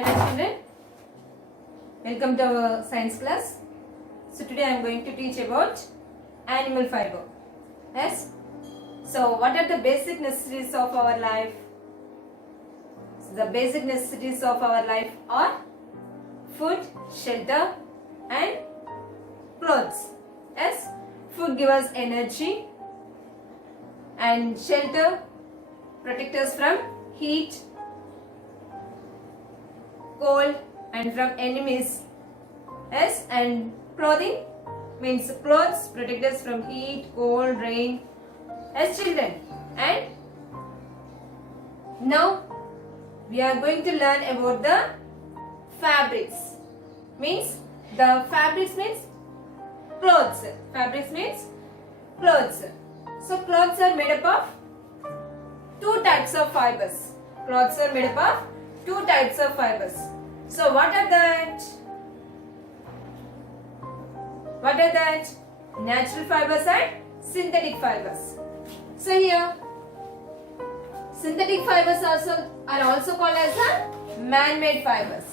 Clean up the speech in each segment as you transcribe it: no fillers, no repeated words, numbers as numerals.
Hello children, welcome to our science class. So today I am going to teach about animal fiber. Yes. So what are the basic necessities of our life? So the basic necessities of our life are food, shelter and clothes. Yes. Food gives us energy and shelter protect us from heat, cold and from enemies. Yes, and clothing means clothes protect us from heat, cold, rain. Yes, children. And now we are going to learn about the fabrics. Means the fabrics means clothes. Fabrics means clothes. So clothes are made up of two types of fibers. Clothes are made up of two types of fibers. So what are that? What are that? Natural fibers and synthetic fibers. So here, synthetic fibers are also called as a man-made fibers.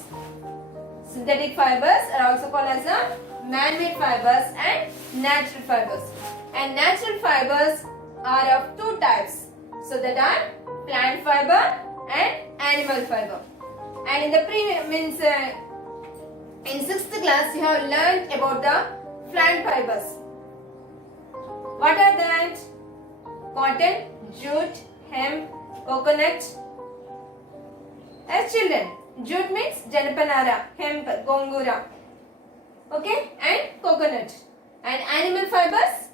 Synthetic fibers are also called as a man-made fibers and natural fibers. And natural fibers are of two types. So that are plant fiber and animal fiber. And in the in 6th class you have learned about the plant fibers. What are that? Cotton, jute, hemp, coconut. As children, jute means janapanara, hemp, gongura. Okay, and coconut. And animal fibers?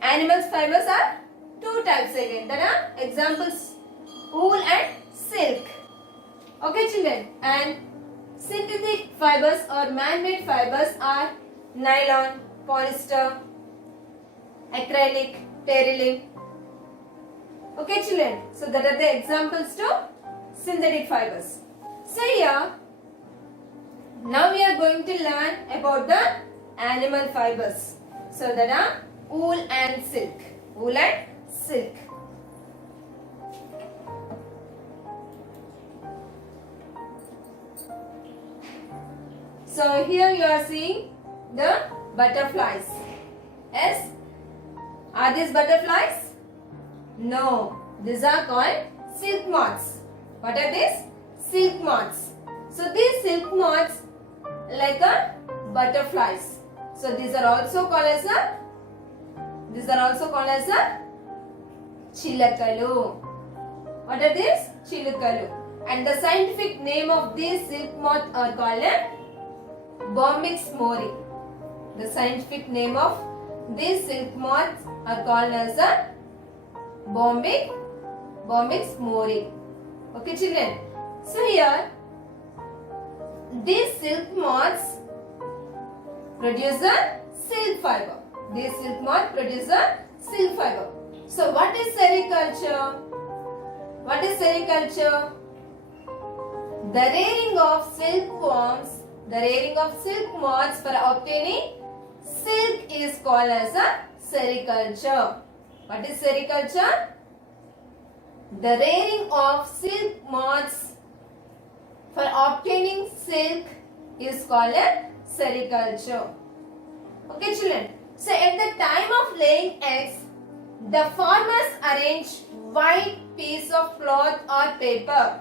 Animal fibers are two types again. There are examples, wool and silk. Okay children, and synthetic fibers or man-made fibers are nylon, polyester, acrylic, terylene. Okay children, so that are the examples to synthetic fibers. So here, now we are going to learn about the animal fibers. So that are wool and silk. Wool and silk. So here you are seeing the butterflies. Yes? Are these butterflies? No. These are called silk moths. What are these? Silk moths. So these silk moths like a butterflies. So these are also called as a chilakalu. What are these? Chilakalu. And the scientific name of these silk moths are called Bombyx mori. The scientific name of these silk moths are called as a Bombyx mori. Okay children. So here these silk moths produce a silk fiber. These silk moths produce a silk fiber. So what is sericulture? What is sericulture? The rearing of silkworms, the rearing of silk moths for obtaining silk is called as a sericulture. What is sericulture? The rearing of silk moths for obtaining silk is called a sericulture. Okay children. So at the time of laying eggs, the farmers arrange white piece of cloth or paper.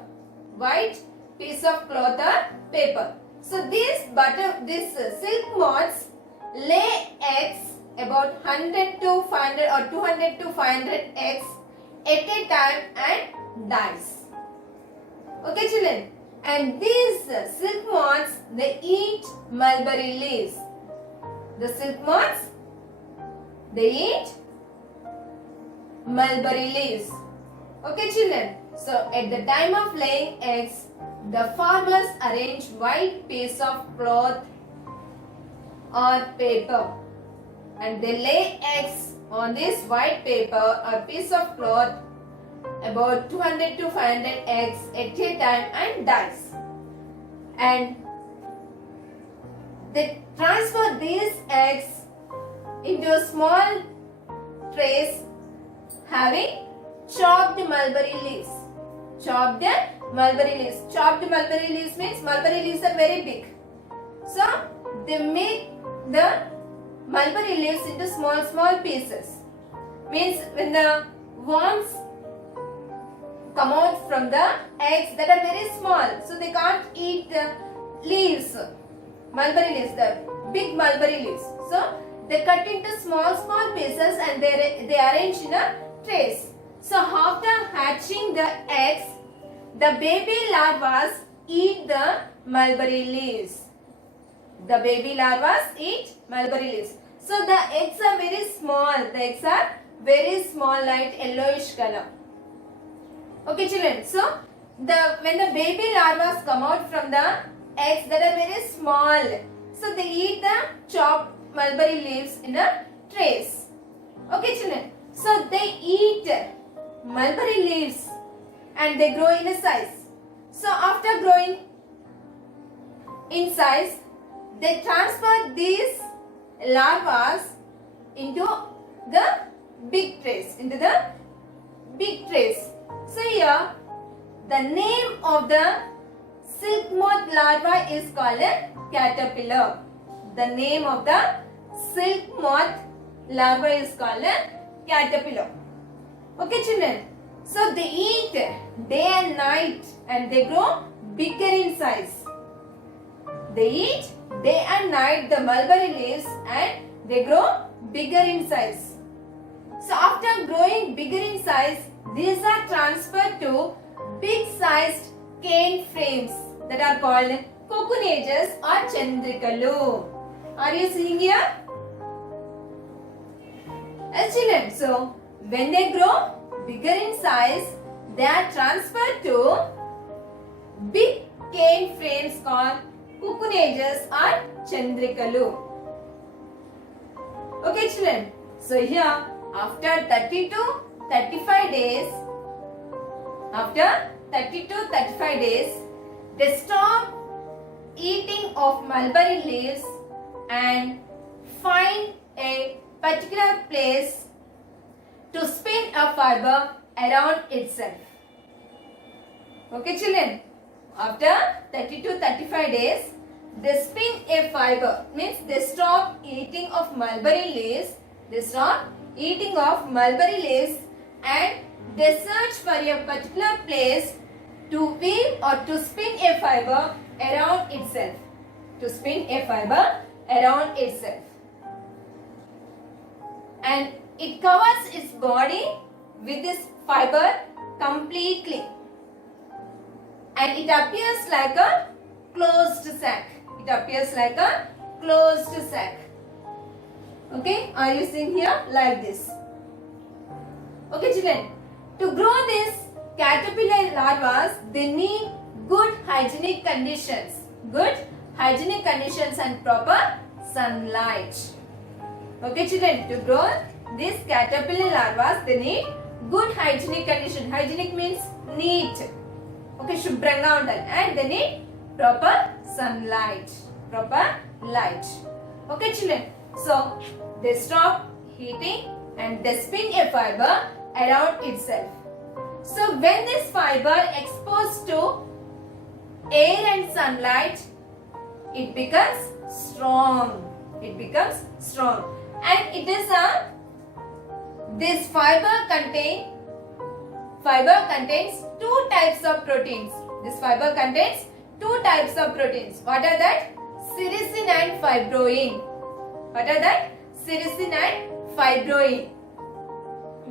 White piece of cloth or paper. So these silk moths lay eggs about 100 to 500 or 200 to 500 eggs at a time and dies. Okay children. And these silk moths, they eat mulberry leaves. The silk moths, they eat mulberry leaves. Okay children. So at the time of laying eggs, the farmers arrange white piece of cloth or paper and they lay eggs on this white paper or piece of cloth about 200 to 500 eggs at a time and dies. And they transfer these eggs into small trays having chopped mulberry leaves. Chopped mulberry leaves. Chopped mulberry leaves means mulberry leaves are very big. So they make the mulberry leaves into small pieces. Means when the worms come out from the eggs that are very small, so they can't eat the leaves, mulberry leaves, the big mulberry leaves. So they cut into small pieces and they arrange in a trays. So after hatching the eggs, the baby larvas eat the mulberry leaves. The baby larvas eat mulberry leaves. So the eggs are very small. The eggs are very small, light yellowish color. Okay, children. So when the baby larvas come out from the eggs that are very small, so they eat the chopped mulberry leaves in a trays. Okay, children. So they eat mulberry leaves and they grow in a size. So after growing in size, they transfer these larvas into the big trays. So here, the name of the silk moth larva is called a caterpillar. The name of the silk moth larva is called a caterpillar. Okay, children. So they eat day and night and they grow bigger in size. They eat day and night the mulberry leaves and they grow bigger in size. So after growing bigger in size, these are transferred to big sized cane frames that are called coconages or chandrikalu. Are you seeing here? Yes, children. So when they grow bigger in size, they are transferred to big cane frames called coconages or chandrikalu. Okay, children. So here, after 30 to 35 days, they stop eating of mulberry leaves and find a particular place to spin a fiber around itself. Okay, children. After 30 to 35 days, they spin a fiber. Means they stop eating of mulberry leaves. And they search for a particular place to weave or to spin a fiber around itself. And it covers its body with this fiber completely. And it appears like a closed sac. Okay, are you seeing here like this? Okay, children. To grow these caterpillar larvas, they need good hygienic conditions. And proper sunlight. Okay, children. To grow these caterpillar larvas, they need good hygienic condition. Hygienic means neat. Okay, శుభ్రంగా ఉండాలి. And they need proper sunlight. Okay, children. So they stop heating and they spin a fiber around itself. So when this fiber exposed to air and sunlight, it becomes strong. And it is this fiber contains two types of proteins. What are that? Sericin and fibroin.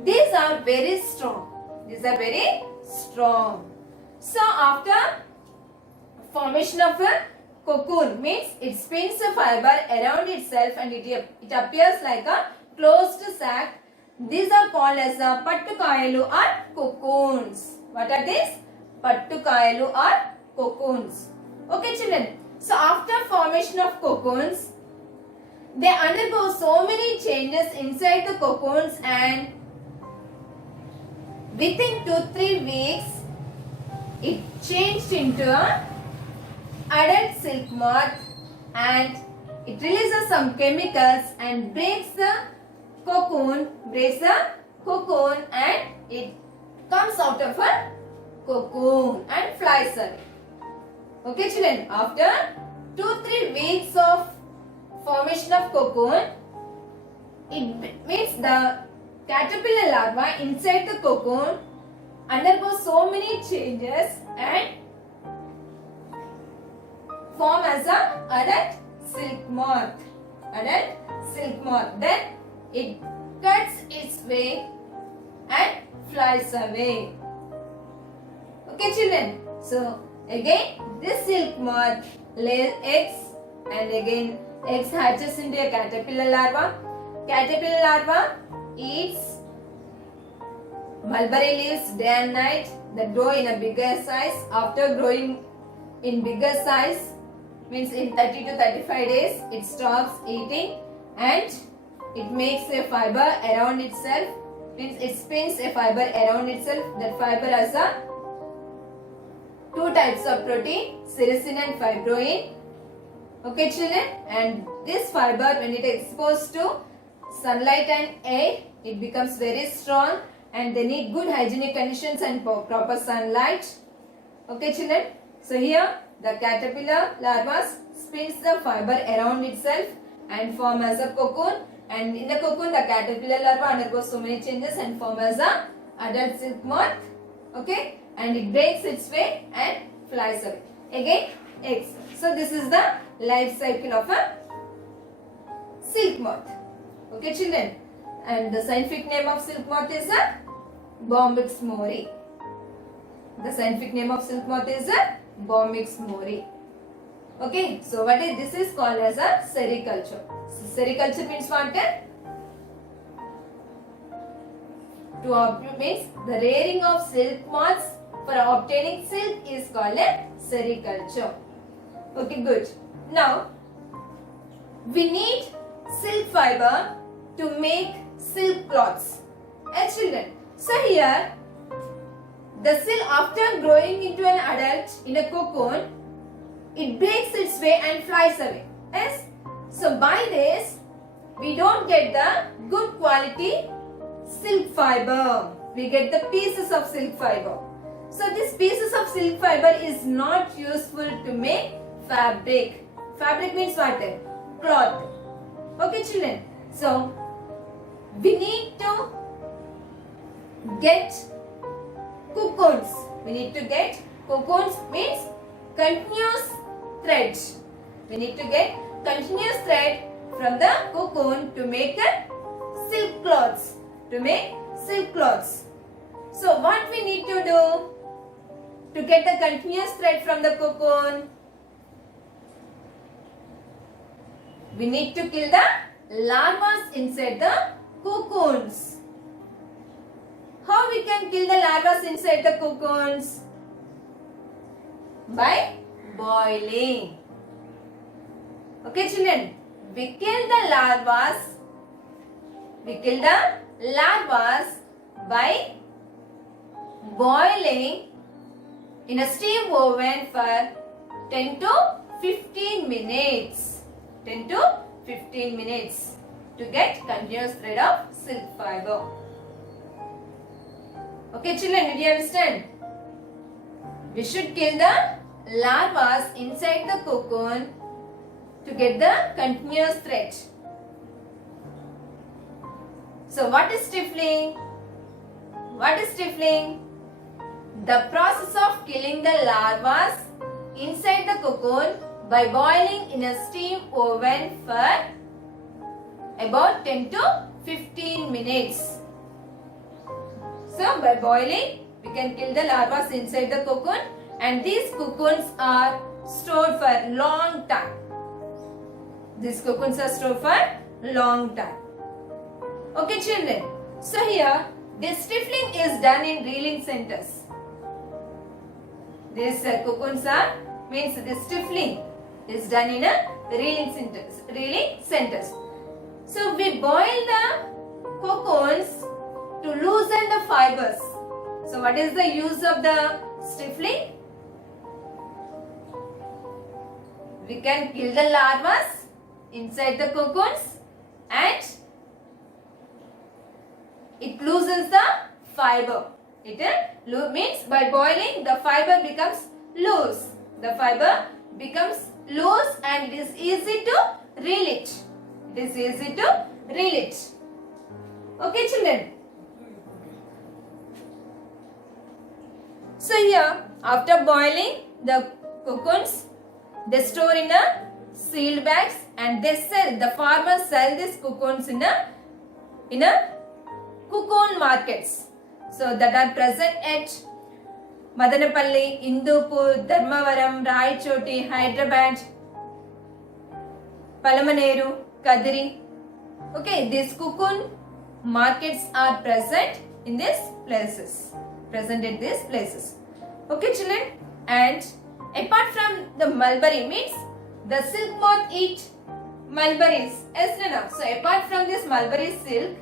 These are very strong. So after formation of a cocoon, means it spins a fiber around itself and it appears like a closed sac. These are called as pattukayalu or cocoons. What are these? Pattukayalu or cocoons. Okay, children. So after formation of cocoons, they undergo so many changes inside the cocoons, and within 2-3 weeks, it changed into an adult silk moth, and it releases some chemicals and breaks the cocoon, and it comes out of a cocoon and flies away. Okay children, after 2-3 weeks of formation of cocoon, it means the caterpillar larva inside the cocoon undergoes so many changes and form as a adult silk moth. Adult silk moth. Then it cuts its way and flies away. Okay children. So again this silk moth lays eggs and again eggs hatches into a caterpillar larva. Caterpillar larva eats mulberry leaves day and night that grow in a bigger size. After growing in bigger size, means in 30 to 35 days, it stops eating and it makes a fiber around itself. Means it spins a fiber around itself. That fiber has a two types of protein, sericin and fibroin. Okay children, and this fiber when it is exposed to sunlight and air, it becomes very strong and they need good hygienic conditions and proper sunlight. Okay children, so here the caterpillar larva spins the fiber around itself and form as a cocoon, and in the cocoon the caterpillar larva undergoes so many changes and form as a adult silk moth. Okay, and it breaks its way and flies away. Again eggs. So this is the life cycle of a silk moth. Okay children, and the scientific name of silk moth is a Bombyx mori. The scientific name of silk moth is a Bombyx mori. Okay, so what is this is called as a sericulture. So, sericulture means what? To means the rearing of silk moths for obtaining silk is called a sericulture. Okay, good. Now we need silk fiber to make silk cloths. Children, so here the silk after growing into an adult in a cocoon, it breaks its way and flies away. Yes. So by this we don't get the good quality silk fiber. We get the pieces of silk fiber. So these pieces of silk fiber is not useful to make fabric. Fabric means what? Cloth. Okay children. So we need to get cocoons. We need to get cocoons means continuous thread. We need to get continuous thread from the cocoon to make a silk cloths. To make silk cloths. So what we need to do to get the continuous thread from the cocoon? We need to kill the larvae inside the cocoons. How we can kill the larvae inside the cocoons? By boiling. Okay children, we kill the larvae. We kill the larvae by boiling in a steam oven for 10 to 15 minutes. 10 to 15 minutes to get continuous thread of silk fiber. Okay children, did you understand? We should kill the larvae inside the cocoon to get the continuous thread. So what is stifling? What is stifling? The process of killing the larvae inside the cocoon by boiling in a steam oven for about 10 to 15 minutes. So by boiling, we can kill the larvae inside the cocoon, and these cocoons are stored for long time. These cocoons are stored for long time. Okay children, so here this stifling is done in reeling centers. These cocoons are means the stifling is done in a reeling centers. So we boil the cocoons to loosen the fibers. So what is the use of the stifling? We can kill the larvae inside the cocoons and it loosens the fiber. It means by boiling the fiber becomes loose. The fiber becomes loose and it is easy to reel it. It is easy to reel it. Okay, children. So here, after boiling the cocoons, they store in a sealed bags and they sell. The farmers sell these cocoons in a cocoon markets. So that are present at Madanapalli, Indupur, Dharmavaram, Raichoti, Hyderabad, Palamaneru, Kadiri. Okay, these cocoon markets are present in these places. Present at these places. Okay, children. And apart from the mulberry, means the silk moth eat mulberries. Yes, no. So apart from this mulberry silk,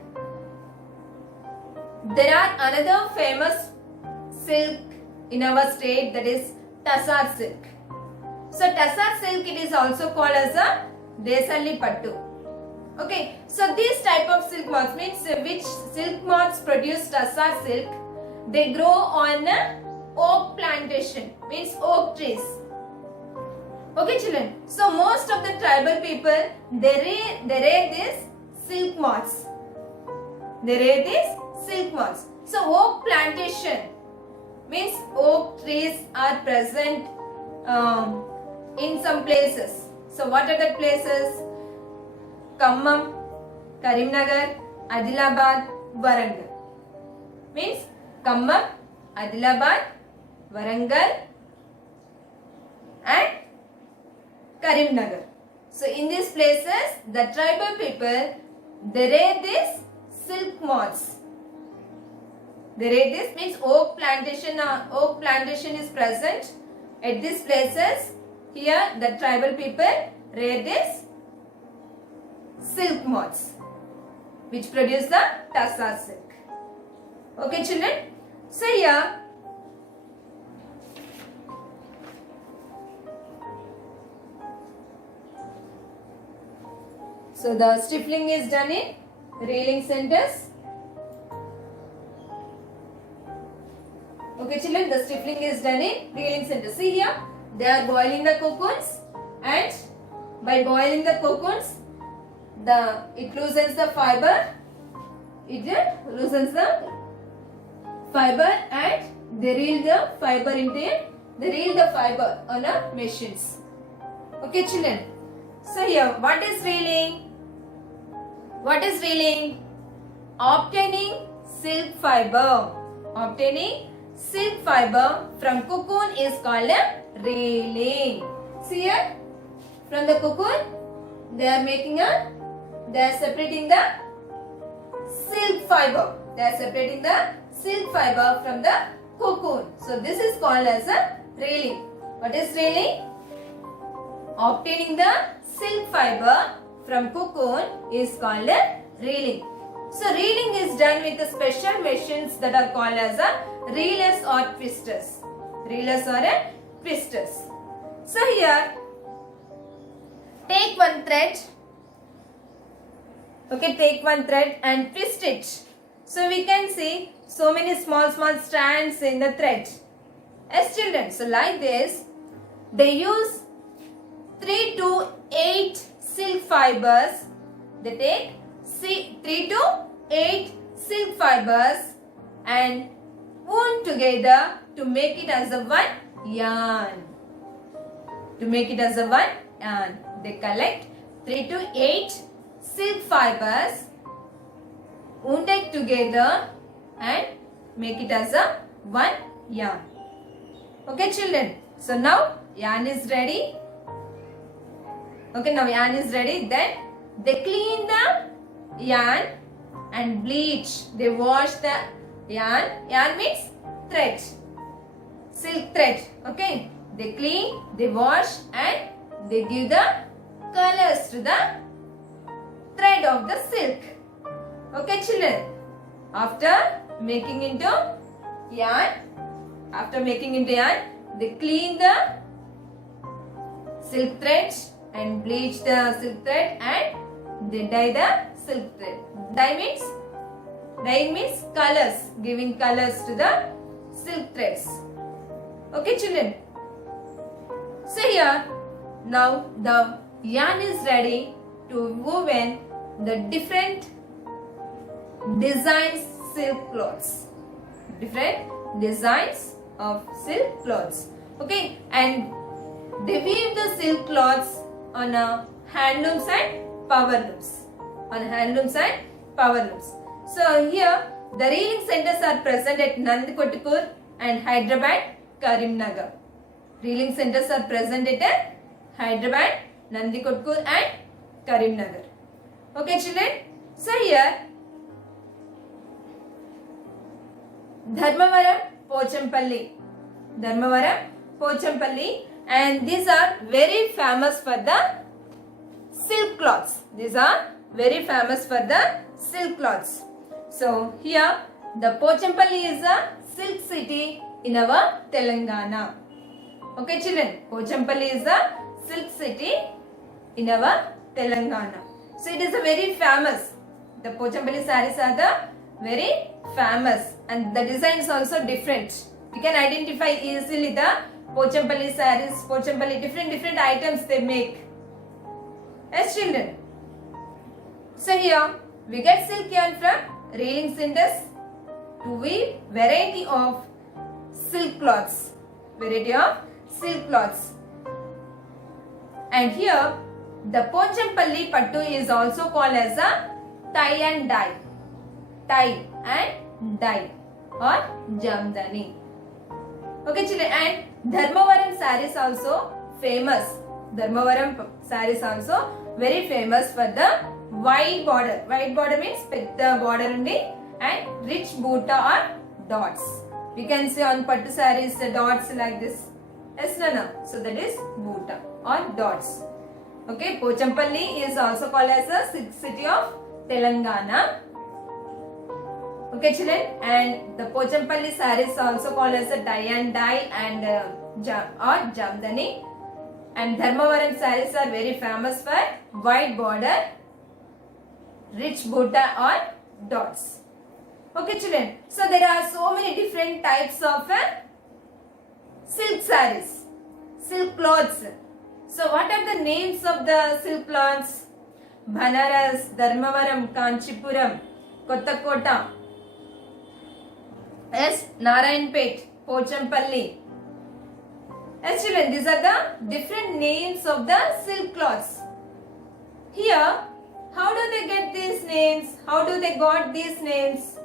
there are another famous silk in our state, that is Tassar silk. So Tassar silk, it is also called as a Desalli Pattu. Okay, so this type of silk moths, means which silk moths produce Tassar silk, they grow on a oak plantation, means oak trees. Okay, children. So most of the tribal people, they rear these silk moths. They rear these silk moths. So oak plantation means oak trees are present in some places. So what are the places? Khammam, Karimnagar, Adilabad, Warangal. Means Khammam, Adilabad, Warangal and Karimnagar. So in these places, the tribal people, they rear these silk moths. They rear this, means oak plantation is present at these places. Here the tribal people rear these silk moths which produce the Tassar silk. Okay, children. So here the stippling is done in reeling centers. Okay, children, the stippling is done in reeling centers. See here, they are boiling the cocoons, and by boiling the cocoons, it loosens the fiber. It loosens the fiber, and they reel the fiber on a machines. Okay, children. So here, what is reeling? What is reeling? Obtaining silk fiber. Obtaining silk fiber from cocoon is called a reeling. See here, from the cocoon, they are separating the silk fiber. They are separating the silk fiber from the cocoon. So this is called as a reeling. What is reeling? Obtaining the silk fiber from cocoon is called a reeling. So reeling is done with the special machines that are called as a reelers or twisters. Reelers or twisters. So here, take one thread. Okay, take one thread and twist it. So we can see so many small strands in the thread. As children, so like this, they use 3 to 8 silk fibers. They take 3 to 8 silk fibers and wound together to make it as a one yarn. To make it as a one yarn, they collect 3 to 8 silk fibers, wound it together and make it as a one yarn. Okay, children. So now yarn is ready. Okay, now yarn is ready. Then they clean the yarn and bleach. They wash the yarn. Yarn means thread. Silk thread. Okay. They clean, they wash and they give the colors to the thread of the silk. Okay, children. After making into yarn, they clean the silk thread and bleach the silk thread and they dye the silk thread. Dye means Dyeing means colors, giving colors to the silk threads. Okay, children. So here, now the yarn is ready to woven the different designs silk cloths. Different designs of silk cloths. Okay, and they weave the silk cloths on a handlooms and power looms. On handlooms and power looms. So here the reeling centers are present at Nandikottur and Hyderabad, Karimnagar. Reeling centers are present at Hyderabad, Nandikottur and Karimnagar. Okay, children. So here Dharmavaram, Pochampalli. Dharmavaram, Pochampalli, and these are very famous for the silk cloths. These are very famous for the silk cloths. So here the Pochampalli is a silk city in our Telangana. Okay, children, Pochampalli is a silk city in our Telangana. So it is a very famous. The Pochampalli sarees are the very famous, and the design is also different. You can identify easily the Pochampalli sarees, Pochampalli, different items they make. Yes, children. So here we get silk yarn from reeling cinders to weave variety of silk cloths. Variety of silk cloths. And here the Pochampalli pattu is also called as a tie and dye. Tie and dye or jamdani. Okay, children, and Dharmavaram sarees also famous. Dharmavaram sarees also very famous for the wide border. Wide border means the border undi and rich butta or dots. We can see on pattu sarees the dots like this. Yes, no. So that is butta or dots. Okay, Pochampalli is also called as a city of Telangana. Okay, children, and the Pochampalli sarees also called as a tie and dye and or jamdani. And Dharmavaram sarees are very famous for wide border, rich butta or dots. Okay, children. So there are so many different types of silk sarees, silk cloths. So what are the names of the silk cloths? Banaras, Dharmavaram, Kanchipuram, Kottakota. Yes, Narayanpet, Pochampalli. Yes, children, these are the different names of the silk cloths. Here, how do they get these names? How do they got these names?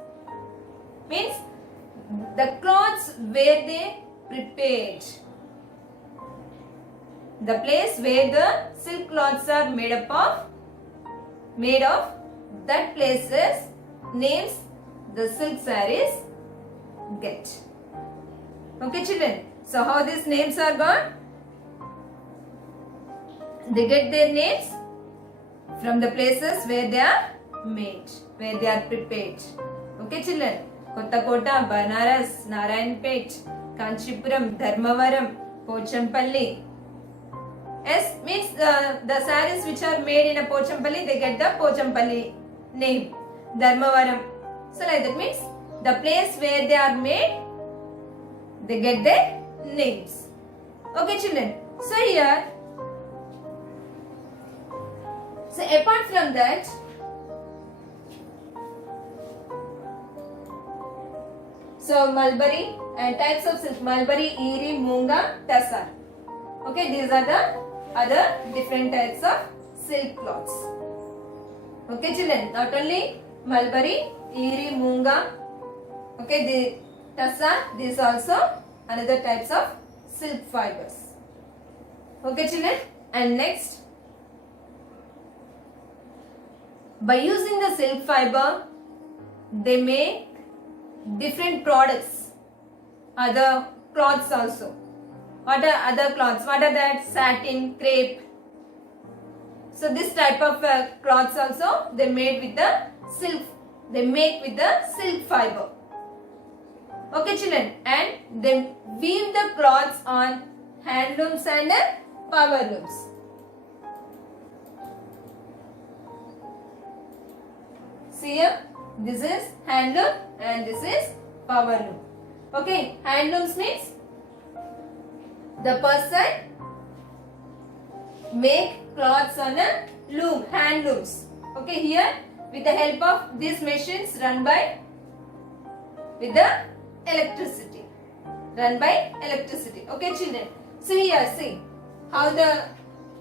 Means the cloths where they prepared. The place where the silk cloths are made of, that places names the silk sarees get. Okay, children. So how these names are got? They get their names from the places where they are made, where they are prepared. Okay, children. Kottakota, Banaras, Narayanpet, Kanchipuram, Dharmavaram, Pochampalli. Yes, means the sarees which are made in a Pochampalli, they get the Pochampalli name. Dharmavaram. So like that means the place where they are made, they get their names. Okay, children. So here, so apart from that, so mulberry and types of silk: mulberry, eri, munga, tassar. Okay, these are the other different types of silk cloths. Okay, children. Not only mulberry, eri, munga. Okay, the tassar. These also another types of silk fibers. Okay, children. And next, by using the silk fiber, they make different products, other cloths also. What are other cloths? What are that? Satin, crepe. So this type of cloths also they made with the silk. They make with the silk fiber. Okay, children, and they weave the cloths on handlooms and power looms. See here, This is handloom and this is power loom. Okay, handlooms means the person make cloths on a loom, handlooms. Okay, here with the help of these machines run by with the electricity. Run by electricity. Okay, children. So here, see how the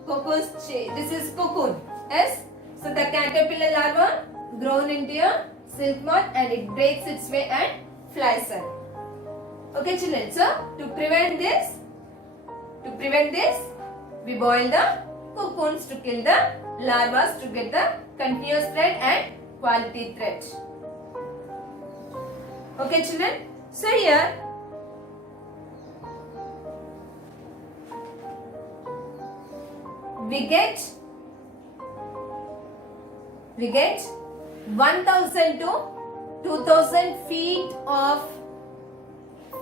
cocoons change. This is cocoon. Yes. So the caterpillar larva grown into a silk moth and it breaks its way and flies out. Okay, children. So to prevent this, we boil the cocoons to kill the larvae to get the continuous thread and quality thread. Okay, children. So here we get 1000 to 2000 feet of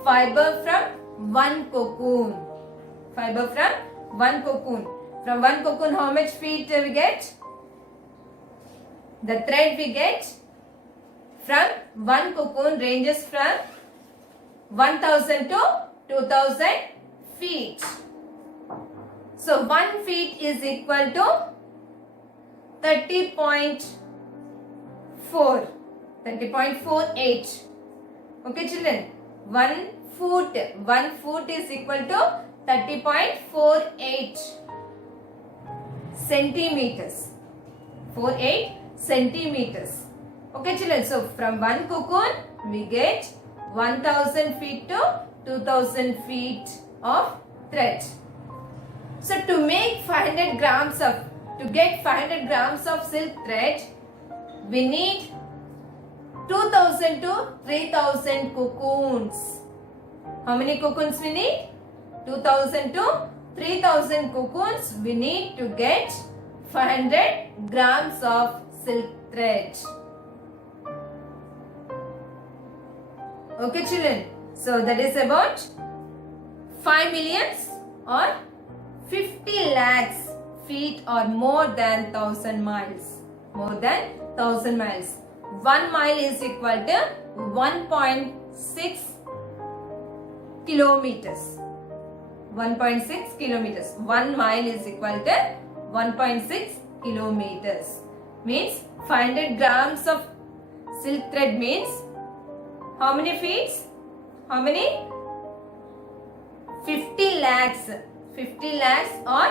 fiber from one cocoon. Fiber from one cocoon. From one cocoon, how much feet we get? The thread we get from one cocoon ranges from 1000 to 2000 feet. So 1 feet is equal to 30.48. Okay, children. 1 foot is equal to 30.48 centimeters. 48 centimeters. Okay, children. So from one cocoon we get 1000 feet to 2000 feet of thread. So to make 500 grams of silk thread, we need 2000 to 3000 cocoons. How many cocoons we need? 2000 to 3000 cocoons we need to get 500 grams of silk thread. Okay, children. So that is about 5 millions or 50 lakhs feet or more than 1000 miles. More than 1000 miles. 1 mile is equal to 1.6 kilometers. 1.6 kilometers. 1 mile is equal to 1.6 kilometers. Means 500 grams of silk thread means how many feet? How many? 50 lakhs. 50 lakhs or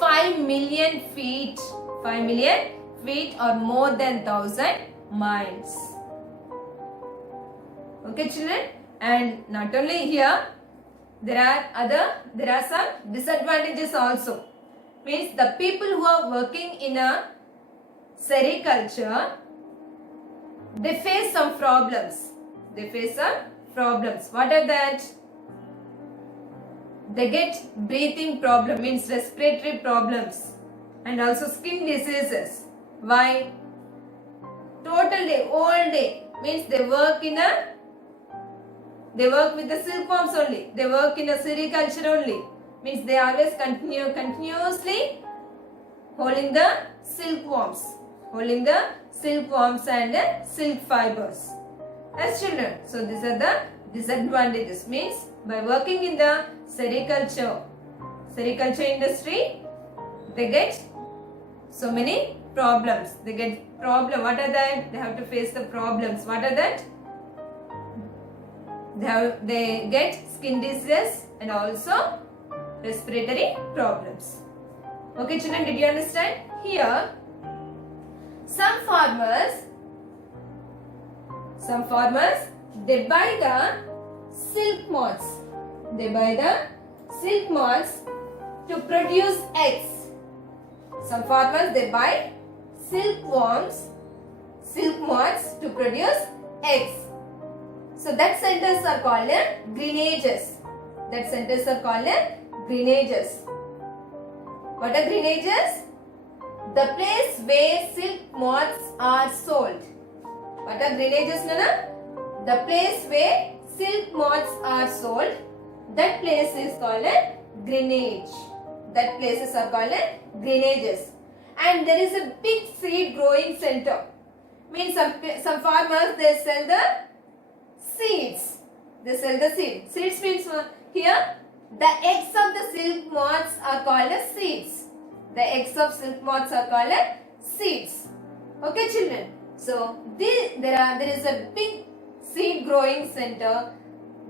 5 million feet. 5 million feet or more than 1000 miles. Okay, children. And not only here, there are some disadvantages also. Means the people who are working in a sericulture, they face some problems. What are that? They get breathing problem, means respiratory problems, and also skin diseases. Why? Total day, all day, means they work with the silkworms only. They work in a sericulture only. Means they always continuously holding the silkworms and silk fibers. As children, so these are the disadvantages. Means by working in the sericulture industry, they get so many problems. What are that? They have to face the problems. What are that? They get skin disease and also respiratory problems. Okay, children, did you understand? Here, some farmers, they buy the silk moths. They buy the silk moths to produce eggs. Some farmers, they buy silk moths to produce eggs. So that centers are called greenages. What are greenages? The place where silk moths are sold. What are greenages, Nana? The place where silk moths are sold. That place is called a greenage. That places are called greenages. And there is a big seed growing center. Means some farmers they sell the seeds. They sell the seeds. Seeds means here the eggs of the silk moths are called as seeds. The eggs of silk moths are called as seeds. Okay, children. So there is a big seed growing center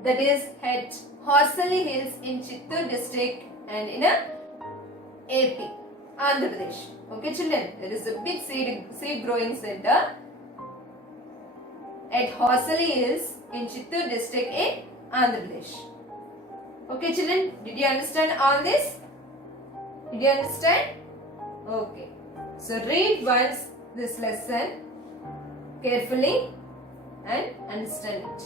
that is at Horsali Hills in Chittoor district and in a AP, Andhra Pradesh. Okay, children. There is a big seed growing center at Horsali Hills in Chittoor district in Andhra Pradesh. Okay, children. Did you understand all this? Did you understand? Okay. So read once this lesson carefully and understand it.